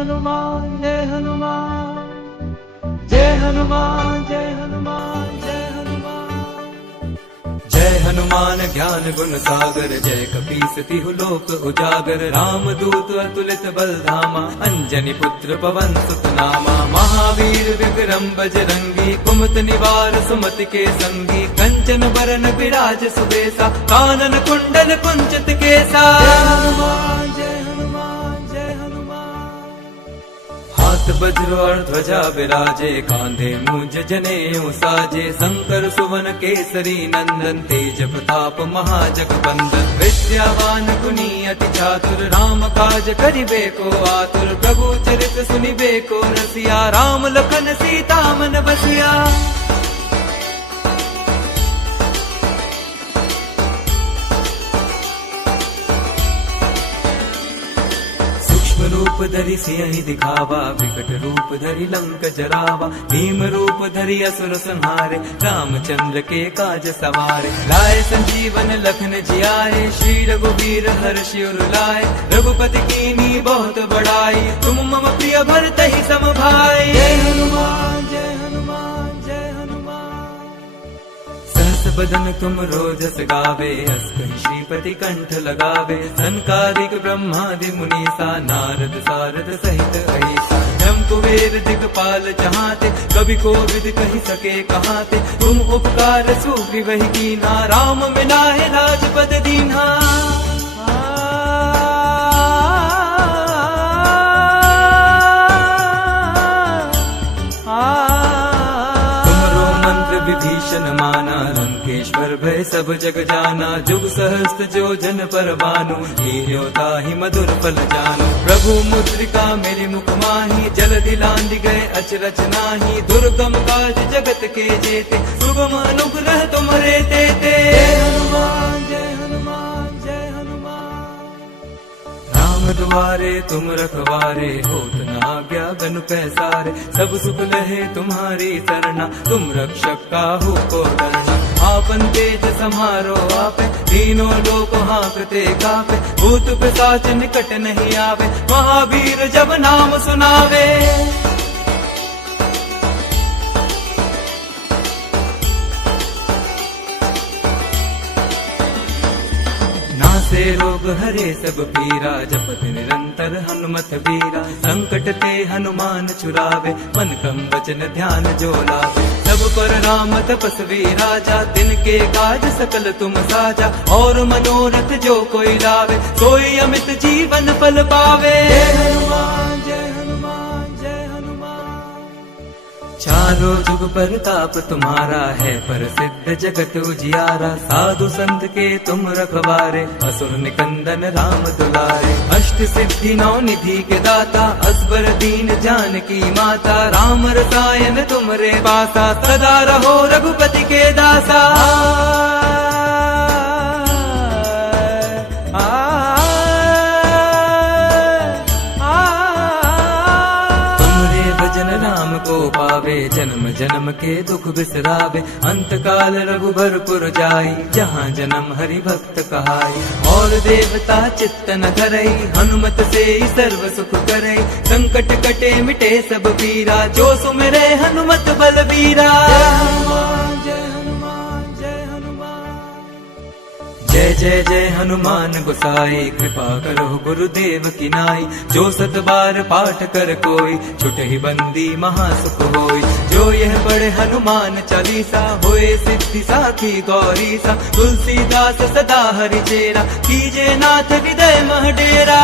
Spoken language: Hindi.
हनुमान जय हनुमान जय हनुमान जय हनुमान जय हनुमान। जय हनुमान ज्ञान गुण सागर, जय कपीस तिहु लोक उजागर। राम दूत अतुलित बल धामा, अंजनी पुत्र पवन सुत नामा। महावीर विक्रम बजरंगी, कुमत निवार सुमति के संगी। कंचन बरन विराज सुबेसा, कानन कुंडल कुंचित केसा। जय हनुमान जय हनुमान जय हनुमान। हाथ वज्र और ध्वजा विराजे, कांधे मूंज जनेऊ साजे। शंकर सुवन केसरी नंदन, तेज प्रताप महाजगबंदन। विद्यावान गुणी अति चातुर, राम काज करिबे को आतुर। प्रभु चरित सुनिबे को रसिया, राम लखन सीता मन बसिया। रूप धरि सियहि दिखावा, विकट रूप धरि लंक जरावा। भीम रूप धरि असुर संहारे, रामचंद्र के काज सवारे। लाए संजीवन लखन जियाए, श्री रघुवीर हर्षि उर लाए। रघुपति कीन्ही बहुत बड़ाई, तुम मम प्रिय भरतहि सम भाई। जय हनुमान जय हनुमान जय हनुमान। सहस बदन तुम रोजस गावे, अस कहि श्रीपति कंठ लगावे। सनकादिक ब्रह्मादि मुनीसा, नारद सारद सहित अहिसा। ब्रह्म कुबेर दिगपाल चहाते, कवि कोविद कहि सके कहाते। तुम उपकार सुग्रीवहि कीन्हा, राम मिलाए राजपद दीन्हा। विभीषण माना, लंकेश्वर भय सब जग जाना। जुग सहस्त्र जो जन पर भानु, हीरो ताहि मधुर फल जानु। प्रभु मुद्रिका मेरे मुख माही, जलधि लांघि गए अचरज नाही। दुर्गम काज जगत के जेते, सुगम अनुग्रह तुमरे तेते। जय हनुमान जय हनुमान जय हनुमान। राम द्वारे तुम रखवारे, होत न आज्ञा गनु पैसारे। सब सुख लहे तुम्हारी सरना, तुम रक्षक काहू को डरना। आपन तेज समारो आपे, तीनों लोक हाँकते कापे। भूत पिशाच निकट नहीं आवे, महावीर जब नाम सुनावे। से रोग हरे सब पीरा, जपत निरंतर हनुमत बीरा। संकट ते हनुमान छुड़ावे, मन क्रम वचन ध्यान जो लावे। सब पर राम तपस्वी राजा, दिन के काज सकल तुम साजा। और मनोरथ जो कोई लावे, सोई अमित जीवन फल पावे। जय हनुमान जय हनुमान जय हनुमान। चारों जुग परताप तुम्हारा है, प्रसिद्ध जगत उजियारा। साधु संत के तुम रखवारे, असुर निकंदन राम दुलारे। अष्ट सिद्धि नौ निधि के दाता, असबर दीन जानकी माता। राम रसायन तुमरे पासा, सदा रहो रघुपति के दासा। राम को पावे, जन्म जन्म के दुख बिसरावे। अंत काल रघुबरपुर जाई, जहाँ जन्म हरि भक्त कहाई। और देवता चित्त न धरई, हनुमत से सर्व सुख करई। संकट कटे मिटे सब पीरा, जो सुमिरे हनुमत बलबीरा। जय जय जय हनुमान गोसाई, कृपा करो गुरुदेव की नाई। जो सत बार पाठ कर कोई, छुटहि बंदी महासुख होई। जो यह पढ़े हनुमान चालीसा, होए सिद्धि साखी गौरी सा। तुलसीदास सदा हरि चेरा, कीजे नाथ हृदय मह डेरा।